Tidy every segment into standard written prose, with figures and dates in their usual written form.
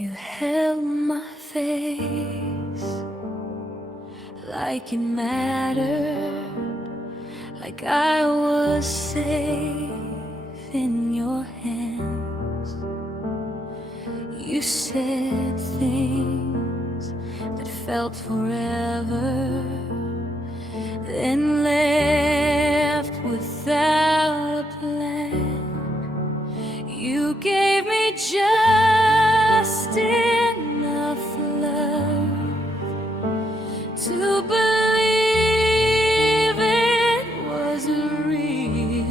You held my face like it mattered, like I was safe in your hands. You said things that felt forever, then left without a plan. You gave me just enough love to believe it was real,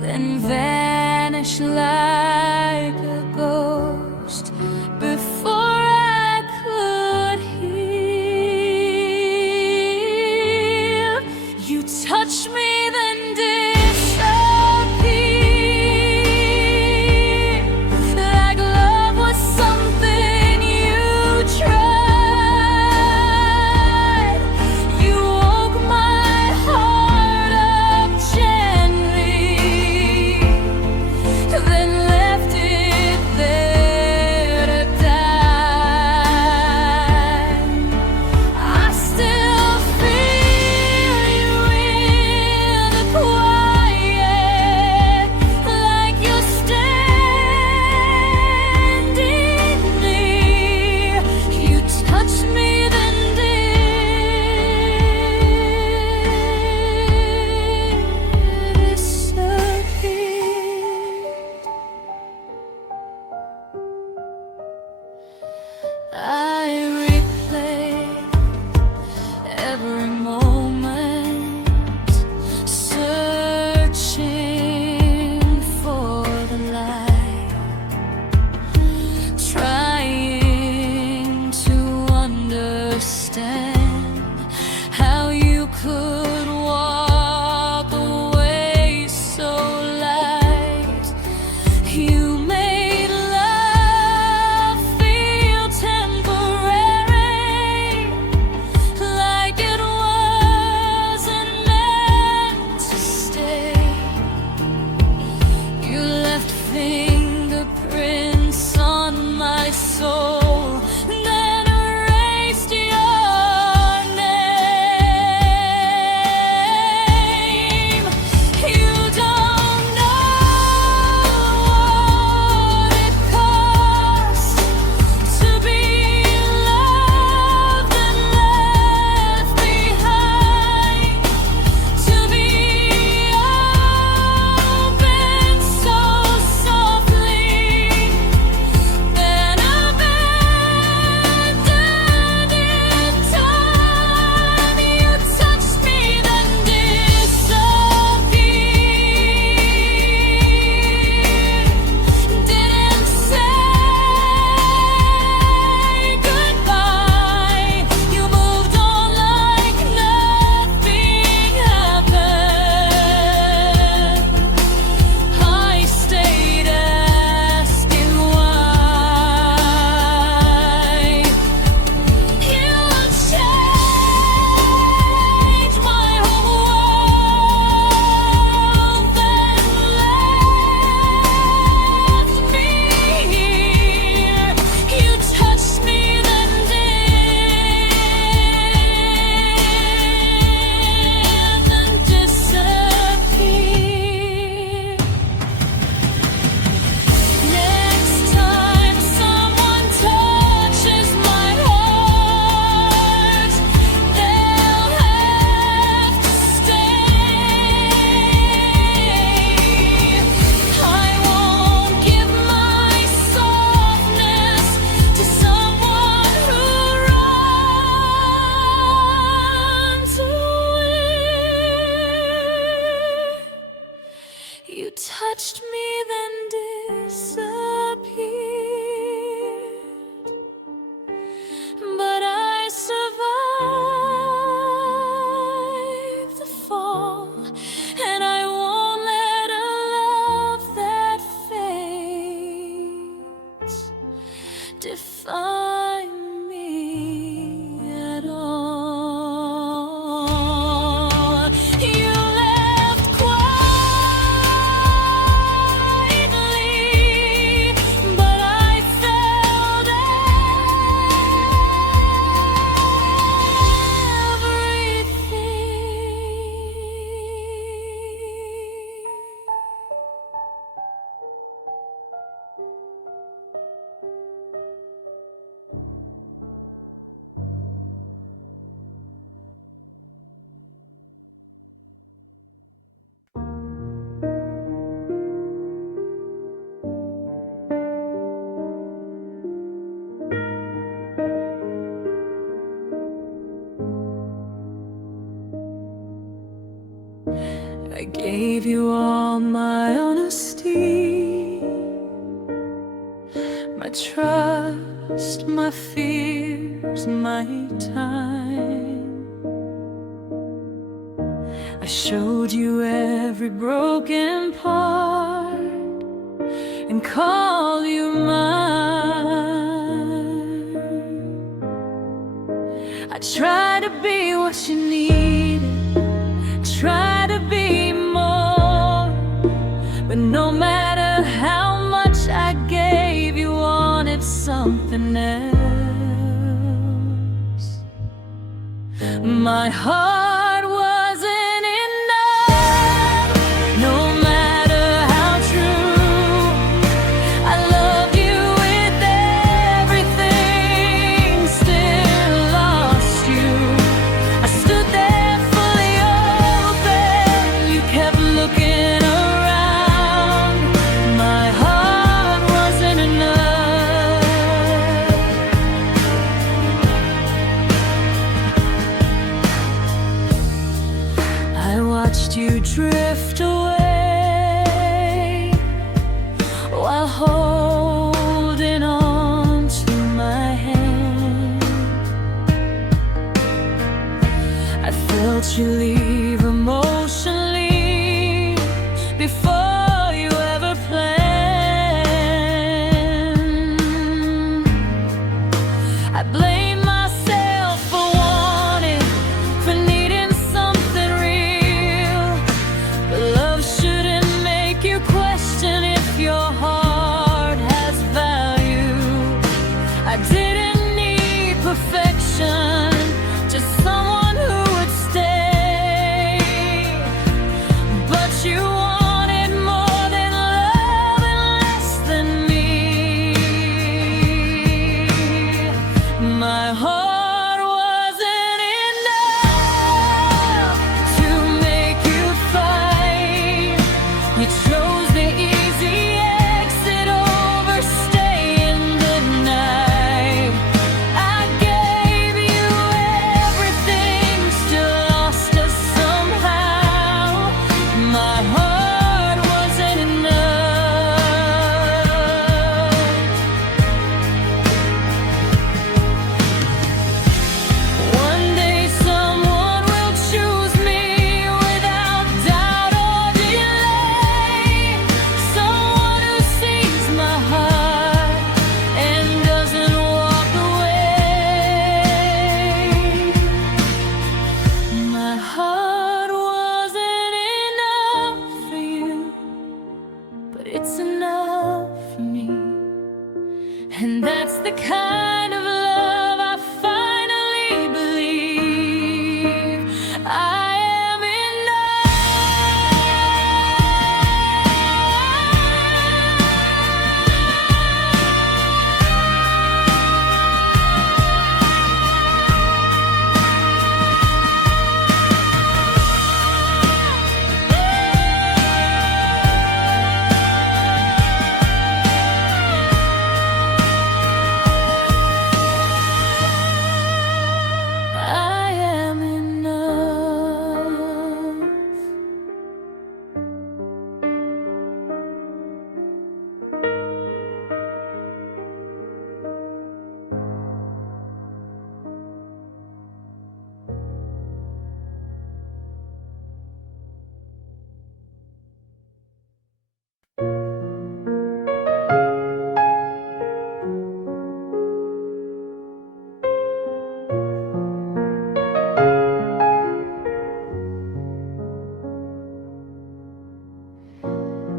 then vanished like a ghost before I could heal. You touched me, then disappeared, like love was something you tried. You woke my heart up gently, then left it there to die. I still feel you in I gave you all my honesty, my trust, my fears, my time. I showed you every broken part and called you mine. I tried to be what you needed, try to be more, but no matter how much I gave, you wanted something else. My heart wasn't enough, no matter how true. I loved you with everything, still lost you. I stood there fully open, you kept looking around. My heart wasn't enough. I watched you drift away while holding on to my hand. I felt you leave emotionally before you ever planned. I blame myself for wanting, for needing something real. But love shouldn't make you question if your heart has value. I didn't need perfection, just someone who would stay. But you wanted more than love and less than me. My heart wasn't enough to make you fight. You chose the easy exit over staying the night. I gave you everything, still lost us somehow. My heart wasn't enough. One day someone will choose me without doubt or delay. Someone who sees my heart and doesn't walk away. My heart wasn't enough for you, but it's enough for me. And that's the kind of love I finally believe I am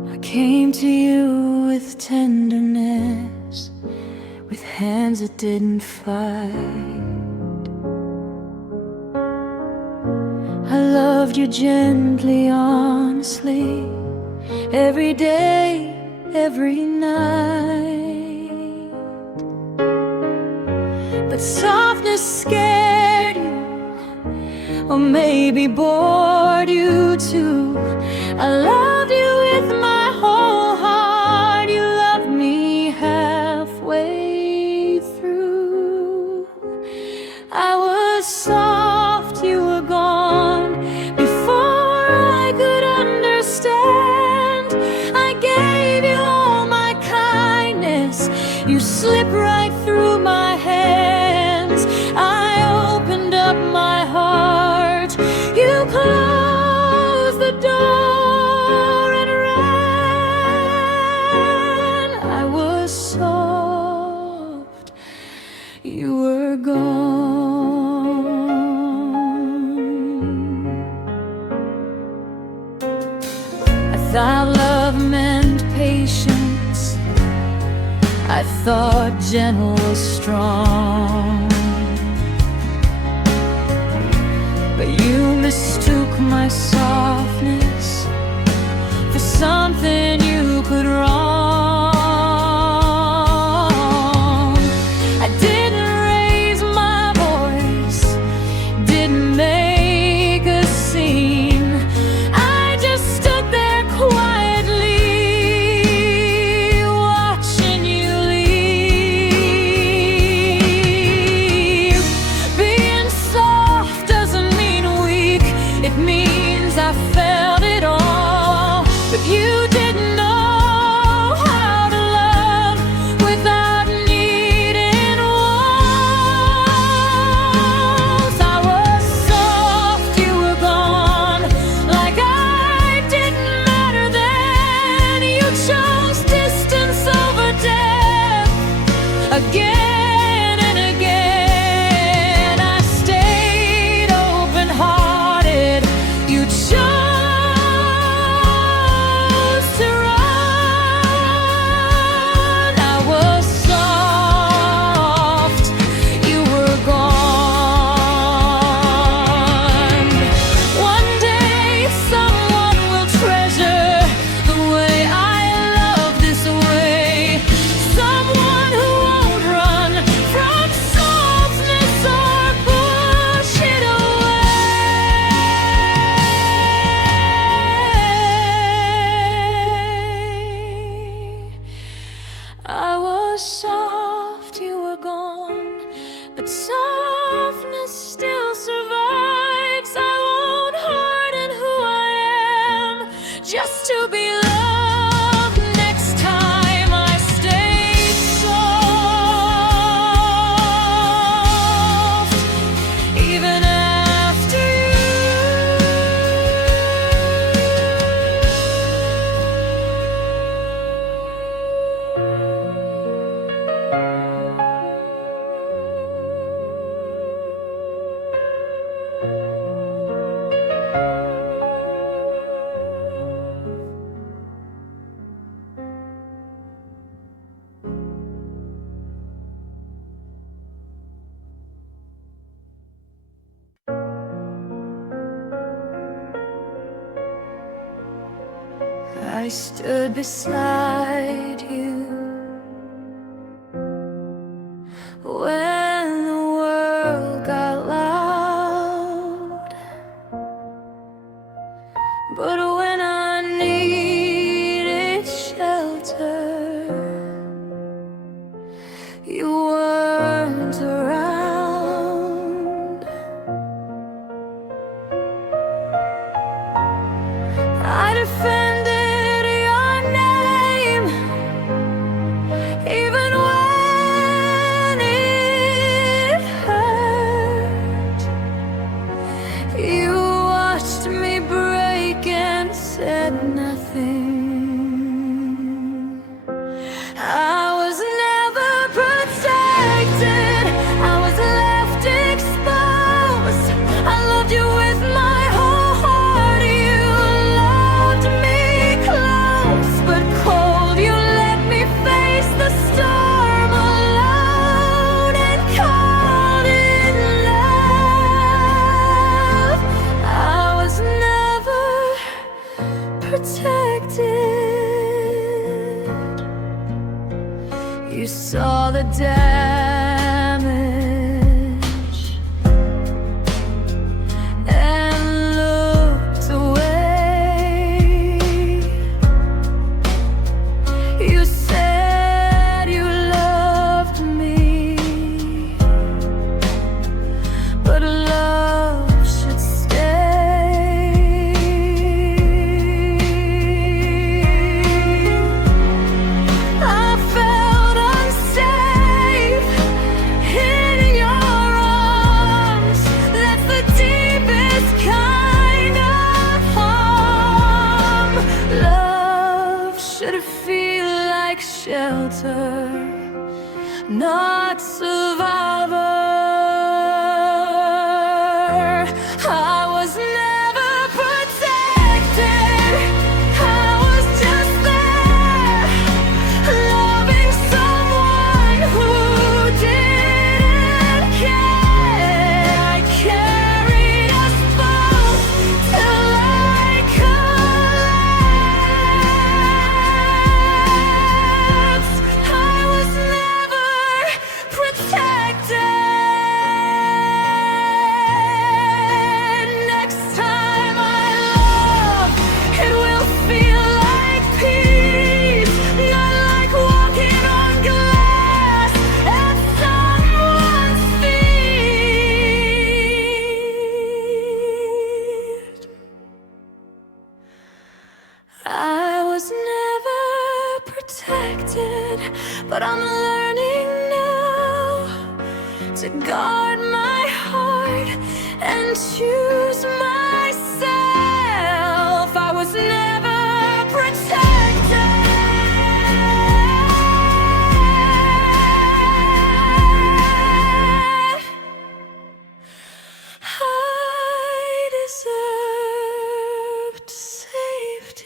I came to you with tenderness, with hands that didn't fight. I loved you gently, honestly, every day, every night. But softness scared you, or maybe bored you too. I loved you with my whole heart. You loved me halfway through. I was soft, you were gone before I thought love meant patience. I thought gentle was strong, but you mistook my softness for something you could wrong. I didn't raise my voice, didn't make a scene. I just stood there quietly, watching you leave. Being soft doesn't mean weak, it means I felt it all. But you didn't know how to love without needing walls. I was soft, you were gone, like I didn't matter then. You chose distance over depth again and again. I stayed open-hearted, you chose to run. I was soft, you were gone. One day someone will treasure the way I love this way, someone who won't run from softness or push it away. I was soft, you were gone, but softness still survives. I won't harden who I am just to be loved. Next time I stayed soft, even after I stood beside you when the world got loud, but when I needed shelter, you weren't around. I defended your name, even when it hurt. You watched me break and said nothing. I was never protected, I was left exposed. I loved you with my whole heart. You loved me close but cold. You let me face the storm alone and called it love. I was never protected. You saw the damage and looked away. You said you loved me, but love should stay. I felt unsafe in your arms. That's the deepest kind of harm. Love should feel like shelter, not survivor. I was never protected, I was protected, but I'm learning now to guard my heart and choose myself. I was never protected. I deserved safety.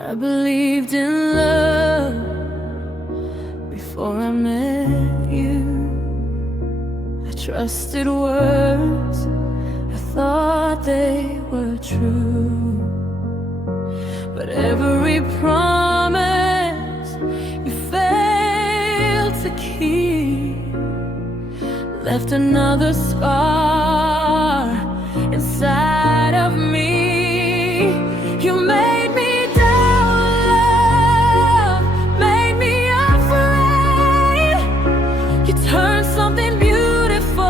I believed in love before I met you. I trusted words, I thought they were true. But every promise you failed to keep left another scar inside of me. You made me turn something beautiful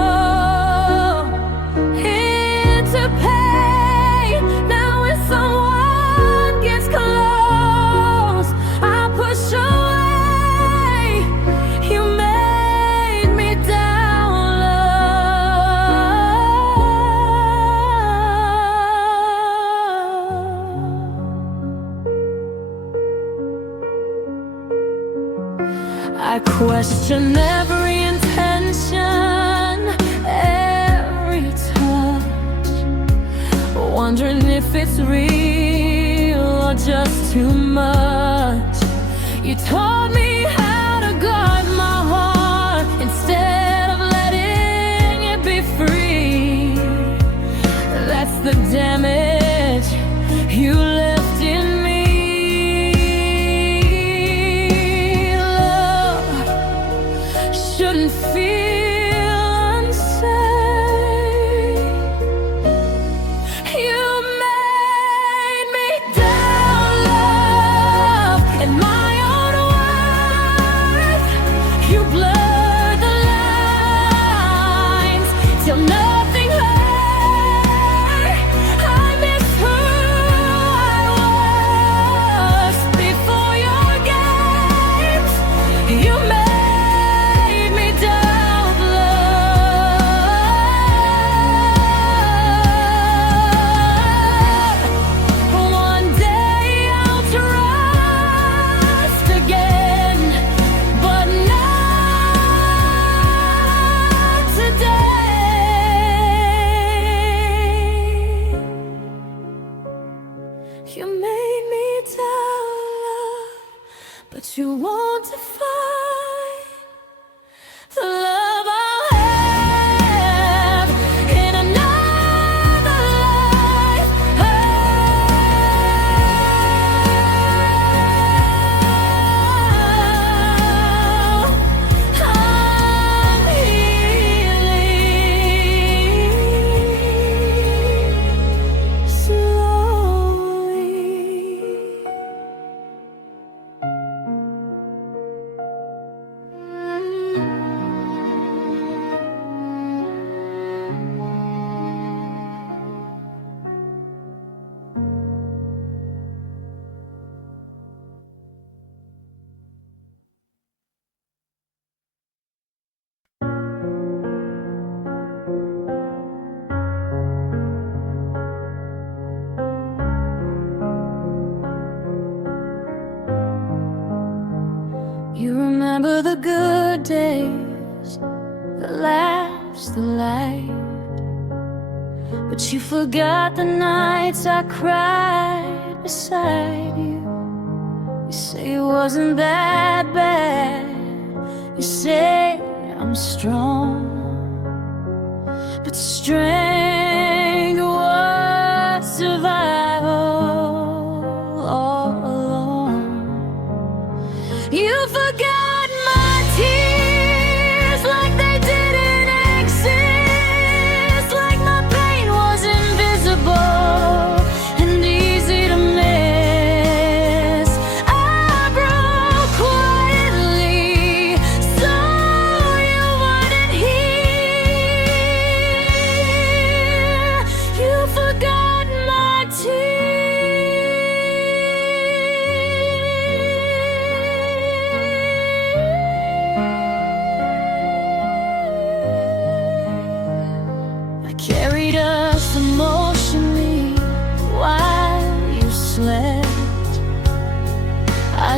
into pain. Now when someone gets close, I push away. You made me doubt love. I question every intention, every touch, wondering if it's real or just too much. You taught me how to guard my heart instead of letting it be free. That's the damage you left in me. Shouldn't feel unsafe. You made me doubt love and my own worth. You blurred the lines till nothing hurt. I miss who I was before your games. You made you made me doubt love, but you want to find the love I'll have in another life. Oh, I'm healing slowly. You remember the good days, the laughs, the light, but you forgot the nights I cried beside you. You say it wasn't that bad, you said I'm strong, but strength was survival all along. You forgot my tears.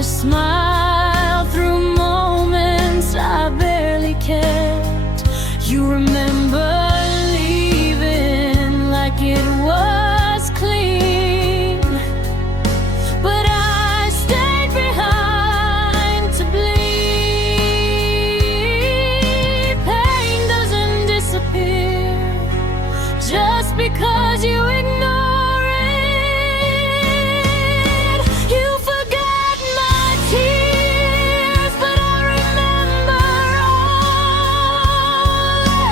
I smile through moments I barely kept. You remember leaving like it was clean, but I stayed behind to bleed. Pain doesn't disappear just because you ignore it. You forgot my tears, but I remember all.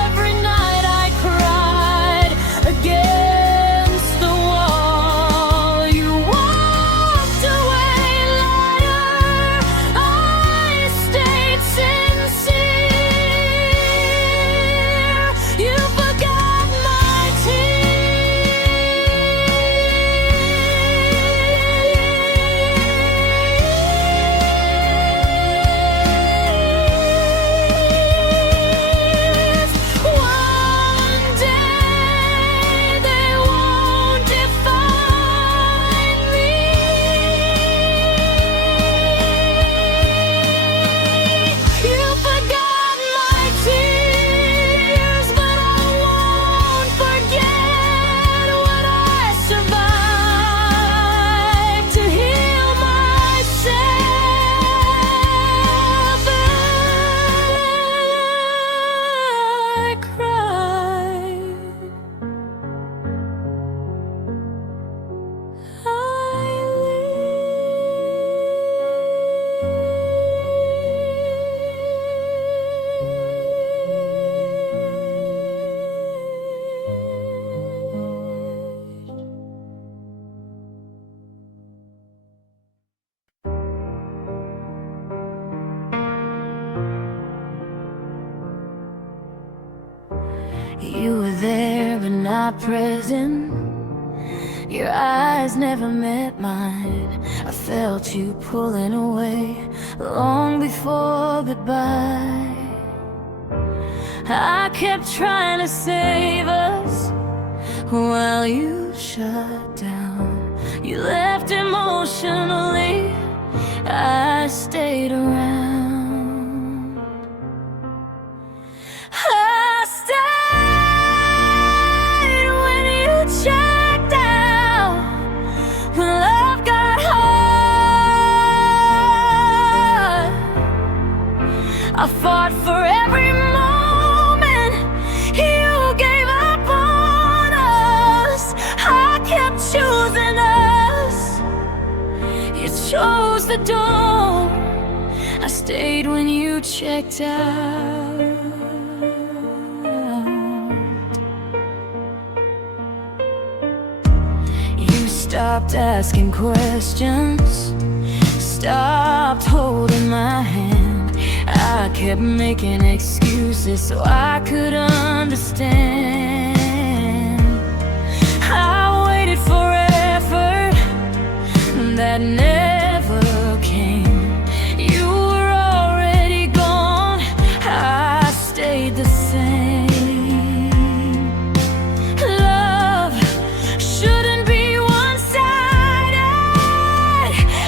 Every night I cried against the wall. You walked away, liar. I stayed sincere. You forgot my tears. One day they won't define me. You forgot my tears, but I won't forget what I survived to heal myself. I cried. You were there but not present. Your eyes never met mine. I felt you pulling away long before goodbye. I kept trying to save us while you shut down. You left emotionally, I stayed around. I stayed when you checked out, when love got hard. I fought for every moment you gave up on us. I kept choosing us, you chose the door. I stayed when you checked out. You stopped asking questions, stopped holding my hand. I kept making excuses so I could understand. I waited for effort that never came. You were already gone, I stayed the same. Love shouldn't be one-sided,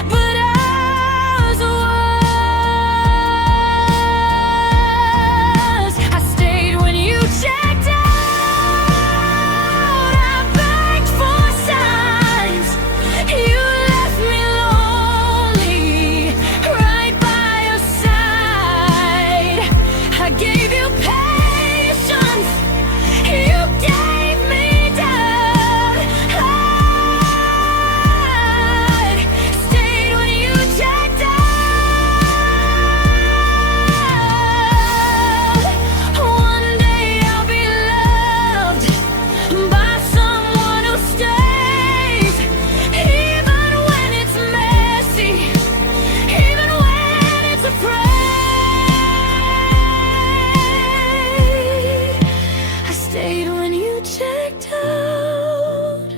but ours was. I stayed when you checked out. I begged for signs. You left me lonely, right by your side. I gave you patience, you gave me doubt. I stayed when you checked out. One day I'll be loved by someone who stays, even when it's messy, even when it's afraid. I stayed when you checked out,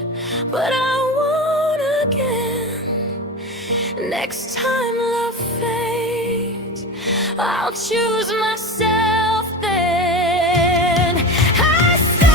but I won't again. Next time love fades, I'll choose myself then. I stayed.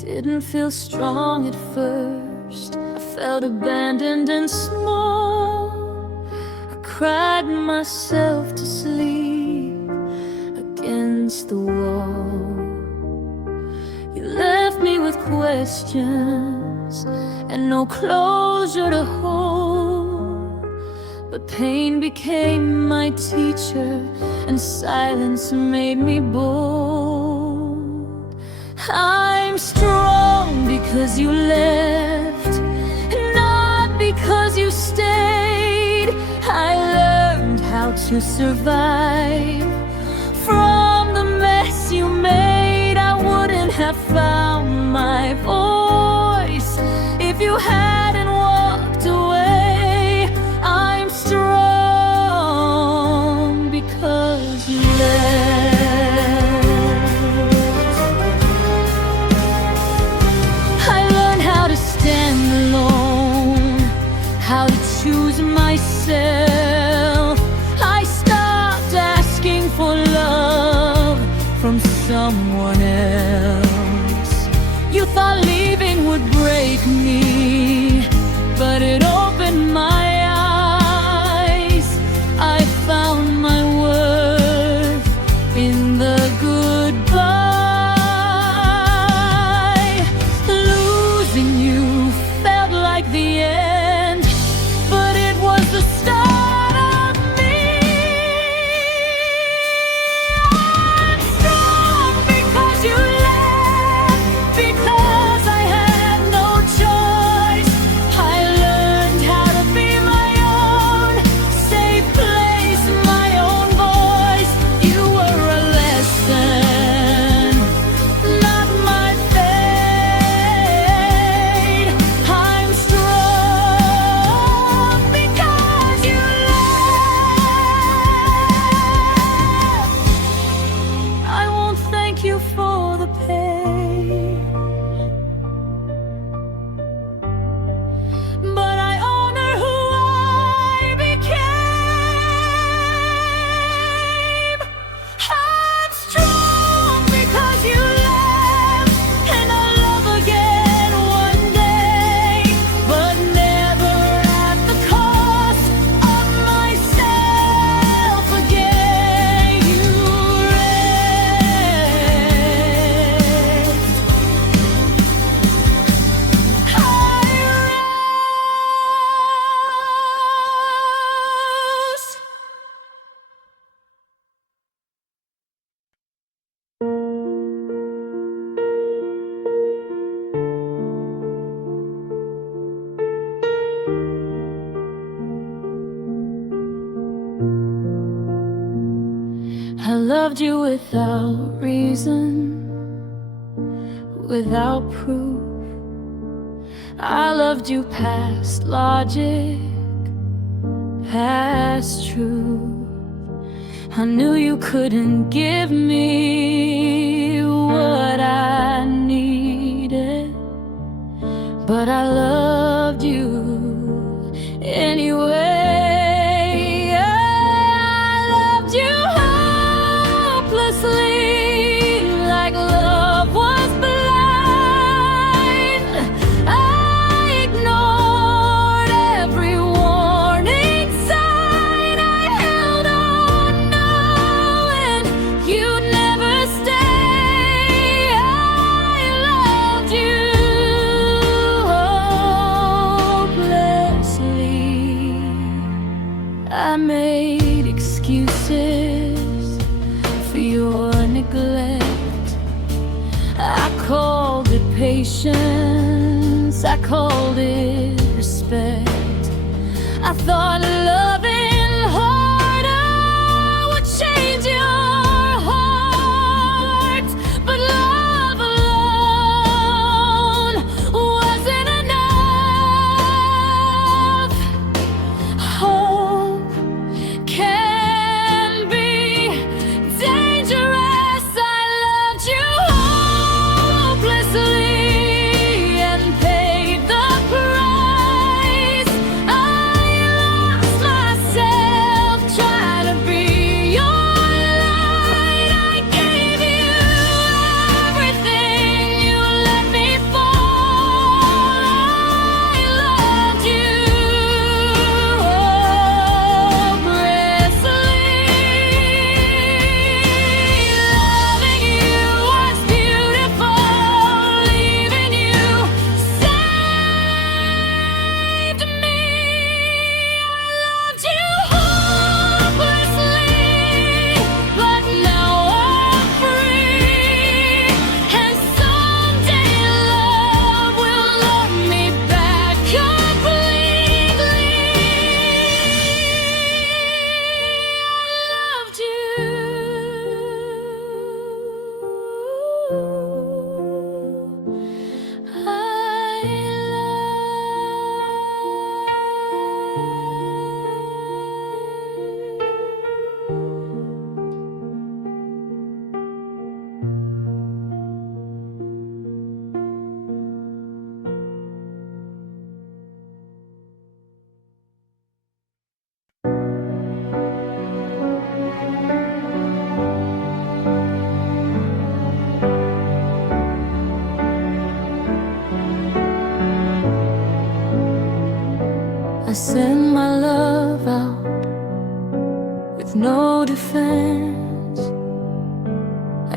Didn't feel strong at first. I felt abandoned and small. I cried myself to sleep against the wall. You left me with questions and no closure to hold. But pain became my teacher and silence made me bold. I'm strong because you left, not because you stayed. I learned how to survive from the mess you made. I wouldn't have found my voice if you hadn't walked away. I'm strong because you left. I learned how to stand alone, how to choose myself. I stopped asking for love from someone else. You thought leaving would break me, but it opened my eyes. I found my worth in the goodbye. Losing you felt like the end, but it was the start of me. I'm strong because you left, because I had no choice. I learned how to be my own safe place, my own voice. You were a lesson, not my fate. I'm strong because you left. I won't thank you for the pain, but I honor who I became. I'm strong because you left, and I'll love again one day, but never at the cost of myself again. You rest. I rest. I loved you without reason, without proof. I loved you past logic, past truth. I knew you couldn't give me what I needed, but I loved you anyway. I loved you hopelessly, like love was blind. I ignored every warning sign. I held on knowing you'd never stay. I loved you hopelessly. I made excuses for your neglect. I called it patience, I called it respect. I thought loving harder would change your heart, but love alone wasn't enough. Hope can be dangerous. I loved you hopelessly and paid the price. I lost myself.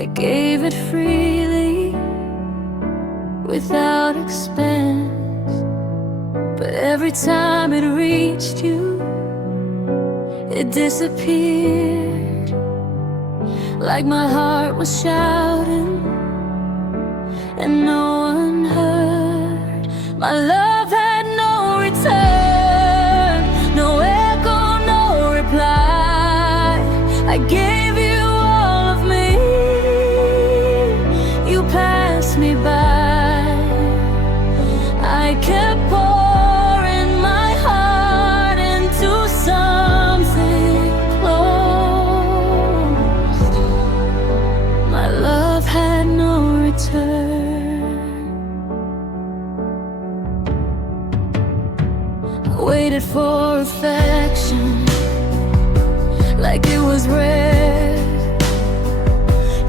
I gave it freely, without expense. But every time it reached you, it disappeared. Like my heart was shouting and no one heard. My love had no return, no echo, no reply. I gave you all of me, you passed me by. I kept pouring my heart into something close. My love had no return. I waited for affection like it was rare.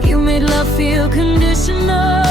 You made love feel conditional.